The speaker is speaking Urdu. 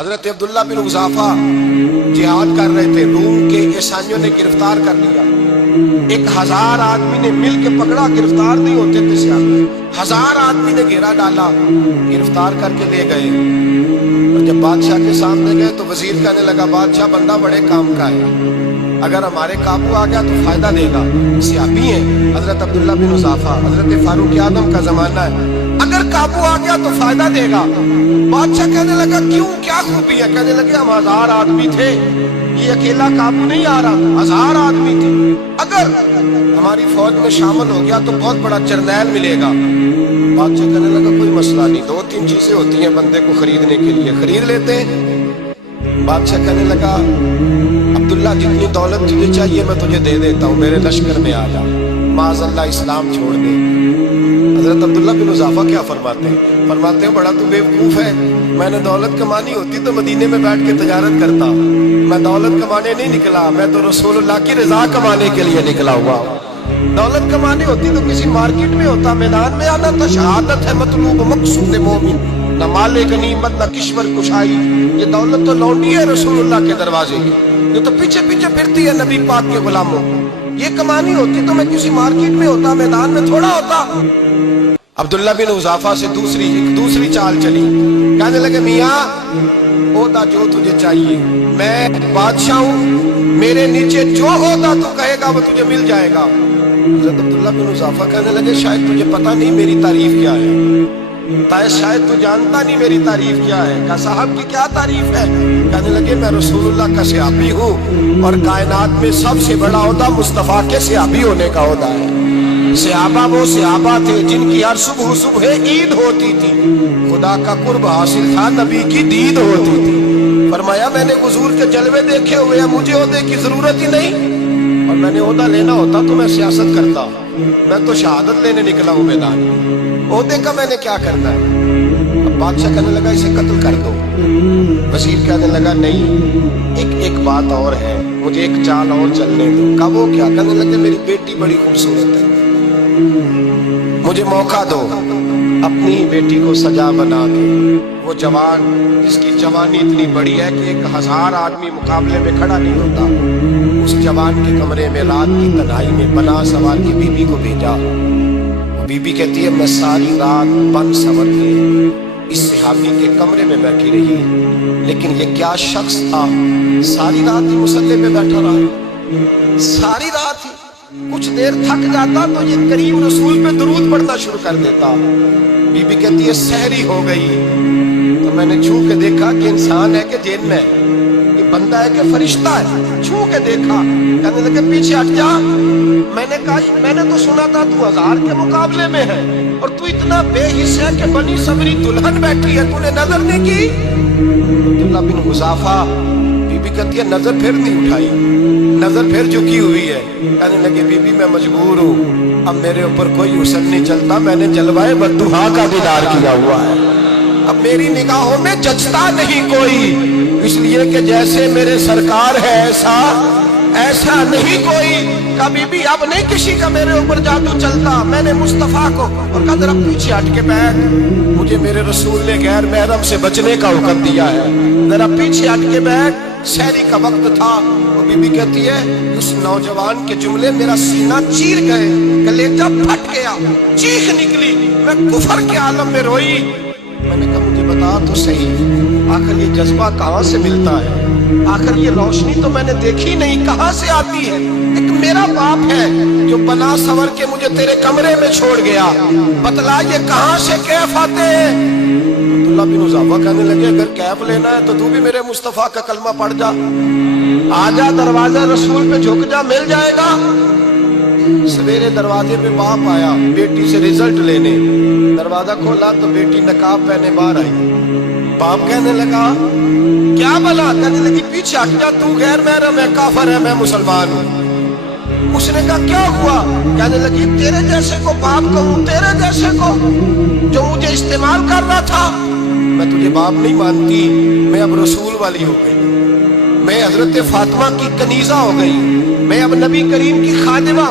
حضرت عبداللہ بن حذافہ جہاد کر رہے تھے، روم کے عیسائیوں نے گرفتار کر لیا، 1000 آدمی نے مل کے پکڑا، گرفتار نہیں ہوتے تھے صحابہ، 1000 آدمی نے گھیرا ڈالا، گرفتار کر کے لے گئے، اور جب بادشاہ کے سامنے گئے تو وزیر کہنے لگا بادشاہ بندہ بڑے کام کا ہے، اگر ہمارے قابو آ گیا تو فائدہ دے گا، صحابی ہیں حضرت عبداللہ بن حذافہ، حضرت فاروق اعظم کا زمانہ ہے، اگر قابو آ گیا تو فائدہ دے گا۔ بادشاہ کہنے لگا کیوں، کیا خوبی ہے؟ کہنے لگے ہم 1000 آدمی تھے، یہ اکیلا قابو نہیں آ رہا تھا، 1000 آدمی تھے، اگر ہماری فوج میں شامل ہو گیا تو بہت بڑا جرنیل ملے گا۔ بادشاہ کہنے لگا کوئی مسئلہ نہیں، 2-3 چیزیں ہوتی ہیں بندے کو خریدنے کے لیے، خرید لیتے ہیں۔ بادشاہ کہنے لگا عبداللہ جتنی دولت تجھے چاہیے میں تجھے دے دیتا ہوں، میرے لشکر میں آ جا، معاذ اللہ اسلام چھوڑ دے۔ حضرت عبداللہ بن حذافہ کیا فرماتے ہیں؟ فرماتے ہیں بڑا تو بیوقوف ہے، میں نے دولت کمانی ہوتی تو مدینے میں بیٹھ کے تجارت کرتا، میں دولت کمانے نہیں نکلا، میں تو رسول اللہ کی رضا کمانے کے لیے نکلا ہوا ہوں۔ دولت کمانی ہوتی تو کسی مارکیٹ میں ہوتا، میدان میں آنا تھا، شہادت ہے مطلوب مقصود مومن، نہ مال غنیمت نہ کشور کشائی، یہ دولت تو لونڈی ہے رسول اللہ کے دروازے کی، یہ تو پیچھے پیچھے پھرتی ہے نبی پاک کے غلاموں، یہ کمانی ہوتی تو میں کسی مارکیٹ میں ہوتا، میدان میں تھوڑا ہوتا۔ عبداللہ بن حذافہ سے دوسری چال چلی، کہنے لگے میاں عہدہ جو تجھے چاہیے، میں بادشاہ ہوں، میرے نیچے جو عہدہ تو کہے گا وہ تجھے مل جائے گا۔ حضرت عبداللہ بن حذافہ کہنے لگے شاید تجھے پتہ نہیں میری تعریف کیا ہے، شاید تو جانتا نہیں میری تعریف کیا ہے۔ کہا صاحب کی کیا تعریف ہے؟ کہنے لگے میں رسول اللہ کا صحابی ہوں، اور کائنات میں سب سے بڑا عہدہ مصطفیٰ کے صحابی ہونے کا عہدہ ہے۔ صحابہ وہ صحابہ تھے جن کی ہر صبح عید ہوتی تھی، خدا کا قرب حاصل تھا، نبی کی دید ہوتی تھی۔ فرمایا میں نے حضور کے جلوے دیکھے ہوئے ہیں، مجھے عہدے کی ضرورت ہی نہیں، اور میں نے عہدہ لینا ہوتا تو میں سیاست کرتا، میں تو شہادت لینے نکلا ہوں میدان، عہدے کا میں نے کیا کرنا ہے؟ اب بادشاہ کہنے لگا اسے قتل کر دو، وزیر کہنے لگا نہیں، ایک بات اور ہے، مجھے ایک چال اور چلنے دو۔ کہا وہ کیا؟ کہنے لگے میری بیٹی بڑی خوبصورت ہے، مجھے موقع دو، اپنی ہی بیٹی کو سجا بنا کے، وہ جوان جس کی جوانی اتنی بڑی ہے کہ 1000 آدمی مقابلے میں کھڑا نہیں ہوتا، اس جوان کے کمرے میں رات کی تنہائی میں بنا سوار کی بی بی کو بھیجا۔ بی بی کہتی ہے میں ساری رات بن سور کے اس صحابی کے کمرے میں بیٹھی رہی، لیکن یہ کیا شخص تھا، ساری رات ہی مصلی پہ بیٹھا رہا، ساری رات ہی، کچھ دیر تھک جاتا تو یہ کریم رسول پہ درود پڑھنا شروع کر دیتا۔ بی بی کہتی ہے سحری ہو گئی تو میں نے چھو کے دیکھا کہ انسان ہے کہ جن میں، یہ بندہ ہے کہ فرشتہ ہے، چھو کے دیکھا، کہنے لگے پیچھے ہٹ جا۔ میں نے کہا میں نے تو سنا تھا تو 1000 کے مقابلے میں ہے، اور تو اتنا بے حس ہے کہ بنی صبری دلہن بیٹھی ہے، تو نے نظر نہیں کی؟ عبداللہ بن حذافہ، بی بی کہتی ہے نظر پھر نہیں اٹھائی، نظر پھر جھکی ہوئی ہے۔ کہنے لگے بی بی میں مجبور ہوں، اب میرے اوپر کوئی حسن نہیں چلتا، میں نے جلوائے بدوحا کا دیدار کیا ہوا ہے، اب میری نگاہوں میں جچتا نہیں کوئی، اس لیے کہ جیسے میرے سرکار ہے ایسا نہیں کوئی۔ کبھی بھی اب نہیں کسی کا میرے اوپر جادو چلتا، میں نے مصطفیٰ کو، اور کہا ذرا پیچھے ہٹ کے بیٹھ، مجھے میرے رسول نے غیر محرم سے بچنے کا حکم دیا ہے، ذرا پیچھے ہٹ کے بیٹھ۔ سحری کا وقت تھا، وہ بی بی کہتی ہے اس نوجوان کے جملے میرا سینہ چیر گئے، کلیجہ پھٹ گیا، چیخ نکلی، میں کفر کے عالم میں روئی۔ میں نے کہا مجھے بتا تو صحیح، آخر یہ جذبہ کہاں سے ملتا ہے، آخر یہ روشنی تو میں نے دیکھی نہیں، کہاں سے آتی ہے؟ ایک میرا باپ ہے جو بنا سور کے مجھے تیرے کمرے میں چھوڑ گیا، بتلا یہ کہاں سے کیف آتے ہیں؟ عبداللہ بن حذافہ کہنے لگے اگر کیف لینا ہے تو تو بھی میرے مصطفیٰ کا کلمہ پڑھ جا، آجا دروازہ رسول پہ جھک جا، مل جائے گا۔ سویرے دروازے پہ باپ آیا بیٹی سے رزلٹ لینے، دروازہ کھولا تو بیٹی نقاب پہنے باہر آئی۔ باپ کہنے لگا کیا بلا؟ کہنے لگی پیچھے ہٹ جا، تو غیر محرم ہے، کافر ہے، میں مسلمان ہوں۔ اس نے کہا کیا ہوا؟ کہنے لگی تیرے جیسے کو باپ کہوں، تیرے جیسے کو جو مجھے استعمال کر رہا تھا، میں تجھے باپ نہیں مانتی، میں اب رسول والی ہو گئی، میں حضرت فاطمہ کی کنیزہ ہو گئی، میں اب نبی کریم کی خادمہ،